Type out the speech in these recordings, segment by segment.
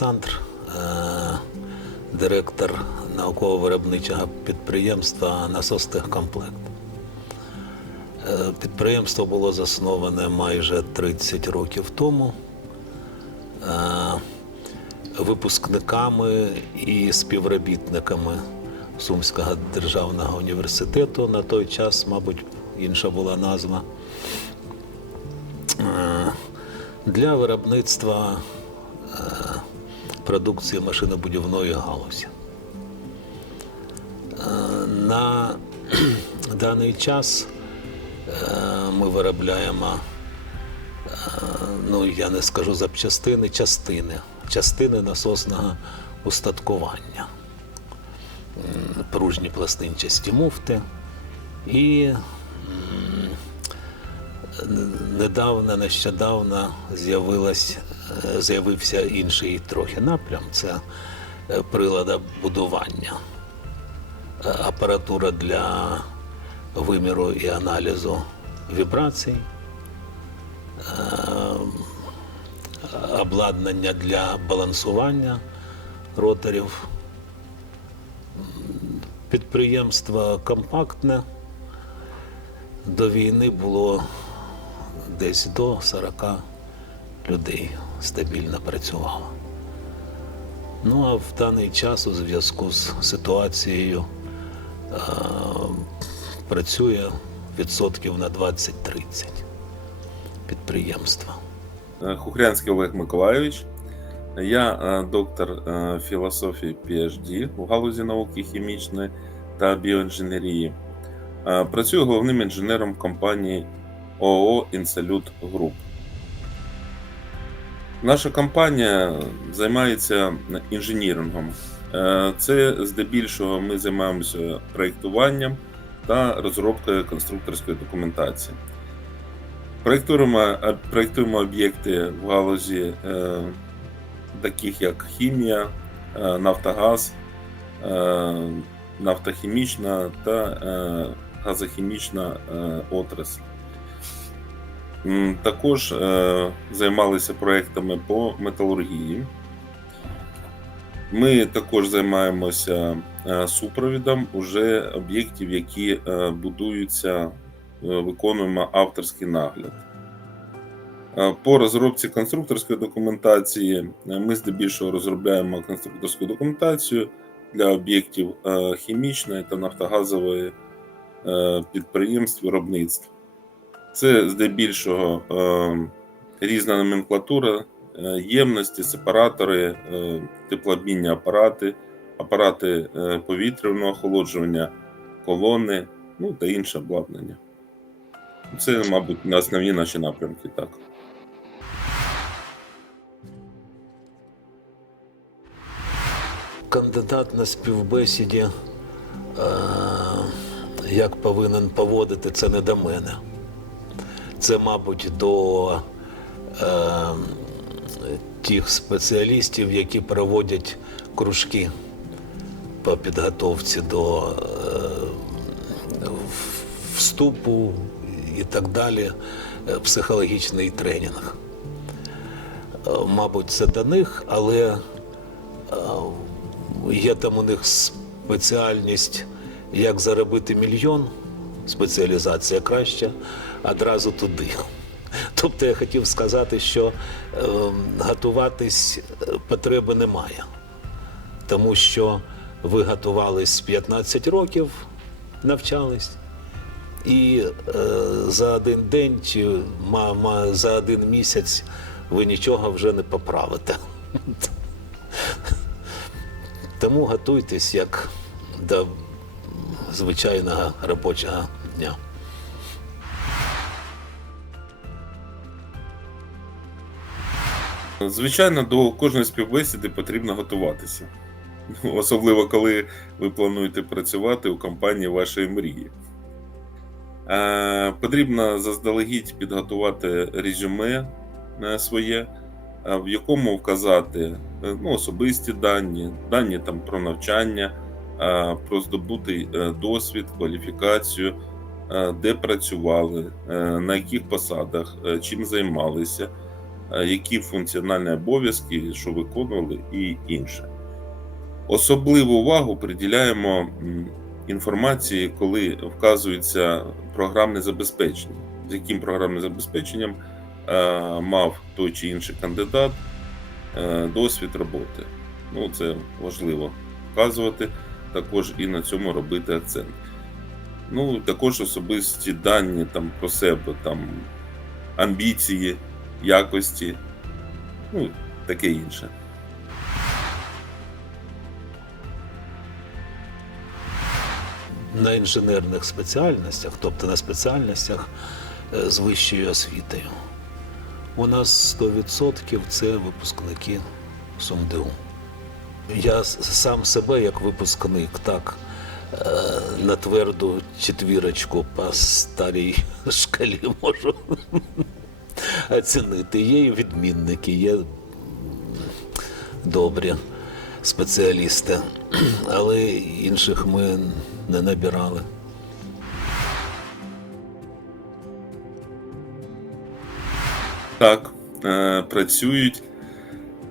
Олександр, е, директор науково-виробничого підприємства Насостехкомплект. Е, Підприємство було засноване майже 30 років тому е, випускниками і співробітниками Сумського державного університету. На той час, мабуть, інша була назва. Для виробництва продукції машинобудівної галузі. Е, На даний час е, ми виробляємо, е, ну я не скажу запчастини, частини, частини насосного устаткування, пружні пластинчасті муфти і недавно, нещодавно з'явилась, з'явився інший трохи напрям це е, приладобудування, Е, апаратура для виміру і аналізу вібрацій, е, обладнання для балансування роторів. Підприємство компактне. До війни було десь до 40 людей стабільно працювало. Ну а в даний час у зв'язку з ситуацією е, працює відсотків на 20-30 підприємства. Е, Хухрянський Олег Миколайович. Я е, доктор філософії PhD в галузі науки хімічної та біоінженерії. Працюю головним інженером компанії ООО Інсалют Груп. Наша компанія займається інженірингом. Е, Це здебільшого ми займаємося проєктуванням та розробкою конструкторської документації. Проєктуємо, е, проєктуємо об'єкти в галузі е, таких як хімія, нафтогаз, нафтохімічна та газохімічна отрасль. Також е, займалися проєктами по металургії. Ми також займаємося е, супровідом уже об'єктів, які е, будуються, виконуємо авторський нагляд. По розробці конструкторської документації ми здебільшого розробляємо конструкторську документацію для об'єктів хімічної та нафтогазової підприємств виробництв. Це здебільшого е, різна номенклатура, е, ємності, сепаратори, е, теплообмінні апарати, апарати е, повітряного охолоджування, колони, ну та інше обладнання. Це, мабуть, основні наші напрямки. Так. Кандидат на співбесіді, е, як повинен поводити, це не до мене. Це, мабуть, до е, тих спеціалістів, які проводять кружки по підготовці до е, вступу і так далі, е, психологічний тренінг. Е, Мабуть, це до них, але е, є там у них спеціальність, як заробити мільйон, спеціалізація краще, одразу туди. Тобто я хотів сказати, що е, готуватись потреби немає, тому що ви готувались 15 років, навчались, і е, за один день чи ма, ма, за один місяць ви нічого вже не поправите. Тому готуйтесь як до звичайного робочого дня. Звичайно, до кожної співбесіди потрібно готуватися. Особливо, коли ви плануєте працювати у компанії вашої мрії. Потрібно заздалегідь підготувати резюме е, своє, в якому вказати е, ну, особисті дані, дані там, про навчання, про здобутий е, досвід, кваліфікацію, де працювали, е, на яких посадах, е, чим займалися. е, які функціональні обов'язки, що виконували, і інше. Особливу увагу приділяємо інформації, коли вказується програмне забезпечення, з яким програмним забезпеченням е, мав той чи інший кандидат е, досвід роботи. Ну, це важливо вказувати, також і на цьому робити акцент. Ну, також особисті дані там, про себе, там, амбіції, якості, ну, таке інше. на інженерних спеціальностях, тобто на спеціальностях е, з вищою освітою. У нас 100% це випускники СумДУ. Я сам себе як випускник так на тверду четвірочку по старій шкалі можу оцінити. Є і відмінники, є добрі спеціалісти, але інших ми не набирали. Так, е, працюють.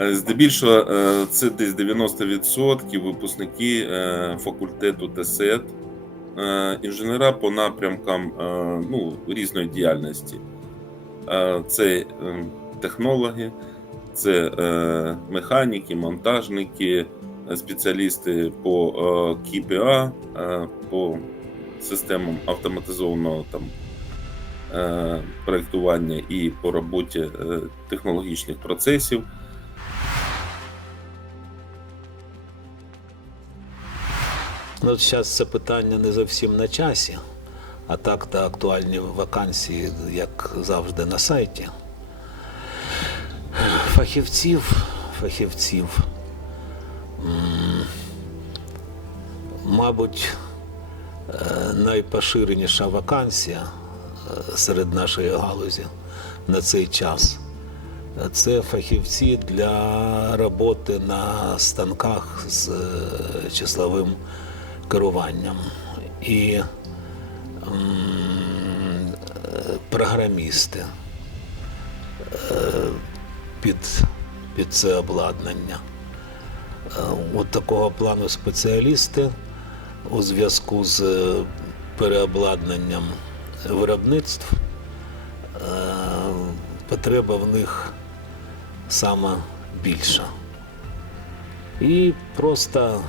Е, Здебільшого е, це десь 90% випускники е, факультету ТСЕТ, інженера по напрямкам ну, різної діяльності. Це технологи, це механіки, монтажники, спеціалісти по КІПА, по системам автоматизованого там проєктування і по роботі технологічних процесів. Ну, зараз це питання не зовсім на часі, а так та актуальні вакансії, як завжди, на сайті. Фахівців, фахівців, мабуть, е, найпоширеніша вакансія е, серед нашої галузі на цей час. Це фахівці для роботи на станках з е, числовим керуванням і програмісти е, під, під це обладнання. Е, От такого плану спеціалісти у зв'язку з переобладнанням виробництв е, потреба в них саме більша. І просто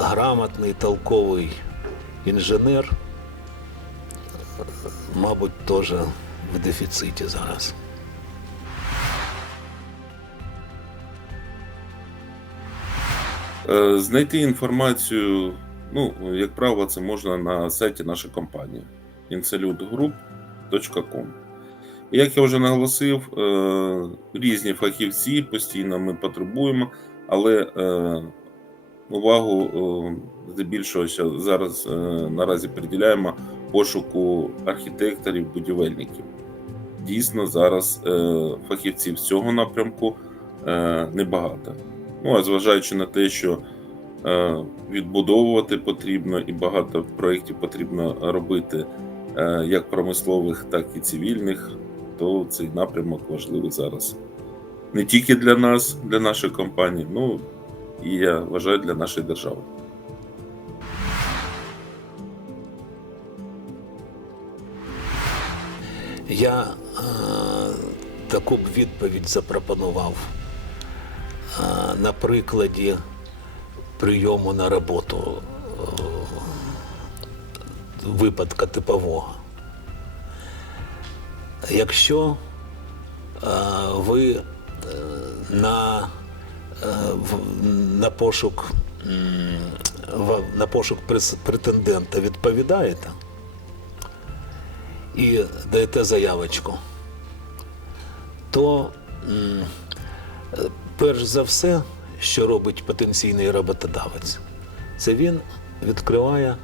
грамотний, толковий інженер, мабуть, теж в дефіциті зараз. Е, Знайти інформацію, ну, як правило, це можна на сайті нашої компанії insalutgroup.com. Як я вже наголосив, е, різні фахівці постійно ми потребуємо, але е, увагу е, здебільшого зараз е, наразі приділяємо пошуку архітекторів, будівельників. Дійсно, зараз е, фахівців з цього напрямку небагато. Ну, а зважаючи на те, що відбудовувати потрібно і багато проєктів потрібно робити як промислових, так і цивільних, то цей напрямок важливий зараз. Не тільки для нас, для нашої компанії, ну і я вважаю для нашої держави. Я е, таку б відповідь запропонував е, на прикладі прийому на роботу е, випадка типового. Якщо е, ви е, на, на пошук, на пошук претендента відповідаєте, і даєте заявочку, то перш за все, що робить потенційний роботодавець, це він відкриває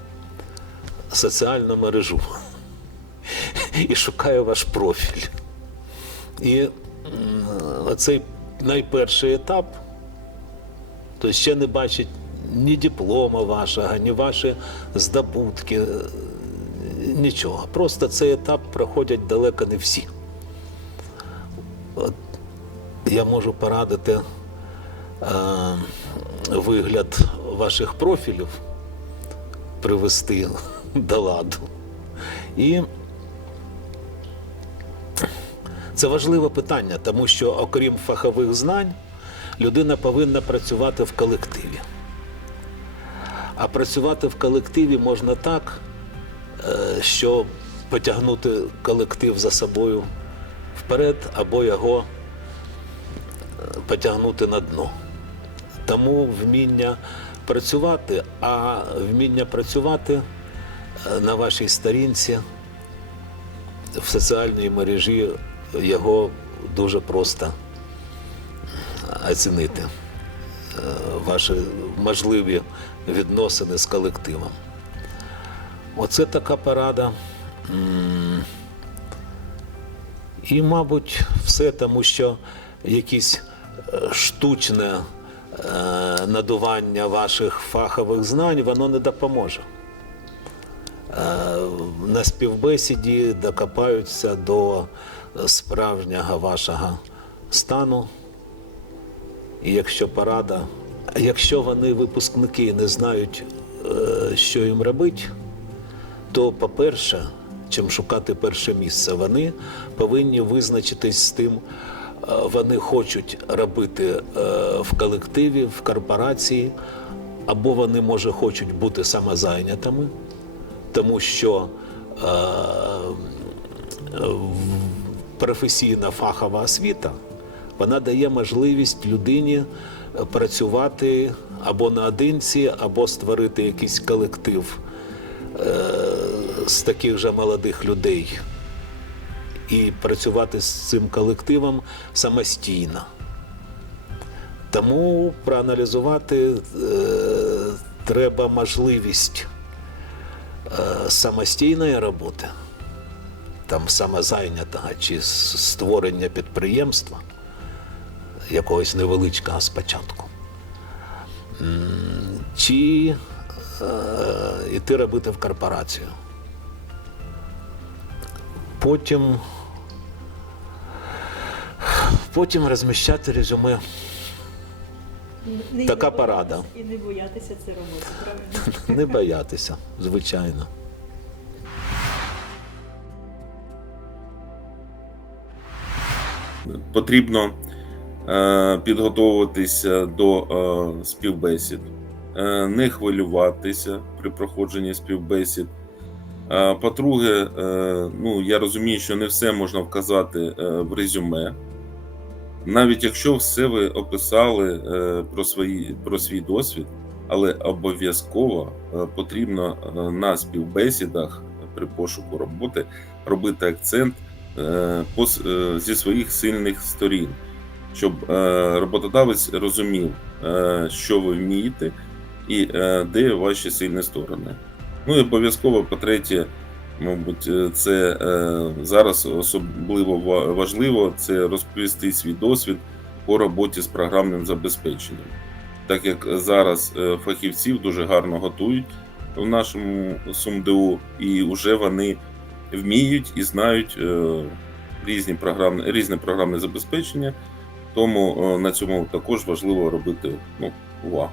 соціальну мережу і шукає ваш профіль. І оцей найперший етап, то ще не бачить ні диплома вашого, ні ваші здобутки, нічого. Просто цей етап проходять далеко не всі. От я можу порадити е, вигляд ваших профілів привести до ладу. І це важливе питання, тому що, окрім фахових знань, людина повинна працювати в колективі. А працювати в колективі можна так, е, що потягнути колектив за собою вперед або його е, потягнути на дно. Тому вміння працювати, а вміння працювати е, на вашій сторінці в соціальній мережі його дуже просто оцінити. Е, Ваші можливі відносини з колективом. Оце така порада. І, мабуть, все, тому що якісь е, штучне е, надування ваших фахових знань, воно не допоможе. На співбесіді докопаються до справжнього вашого стану. І якщо порада, якщо вони випускники не знають, е, що їм робити, то, по-перше, чим шукати перше місце, вони повинні визначитись з тим, е, вони хочуть робити е, в колективі, в корпорації, або вони, може, хочуть бути самозайнятими, тому що професійна фахова освіта вона дає можливість людині е, працювати або наодинці, або створити якийсь колектив е, з таких же молодих людей і працювати з цим колективом самостійно. Тому проаналізувати е, треба можливість самостійної роботи, там самозайнятого чи створення підприємства якогось невеличкого спочатку. Чи е, іти робити в корпорацію. Потім, потім розміщати резюме. Не Така порада. І не боятися це робити, правильно? Не боятися, звичайно. потрібно е, підготовуватися до е, співбесід, е, не хвилюватися при проходженні співбесід. Е, По-друге, е, ну, я розумію, що не все можна вказати е, в резюме. Навіть якщо все ви описали е, про, свої, про свій досвід, але обов'язково е, потрібно е, на співбесідах при пошуку роботи робити акцент е, е, зі своїх сильних сторін, щоб е, роботодавець розумів, е, що ви вмієте і е, де ваші сильні сторони. Ну і обов'язково, по-третє, мабуть, це зараз особливо важливо це розповісти свій досвід по роботі з програмним забезпеченням. Так як зараз фахівців дуже гарно готують в нашому СумДУ, і вже вони вміють і знають різні програмні, різне програмне забезпечення, тому е, на цьому також важливо робити ну, увагу.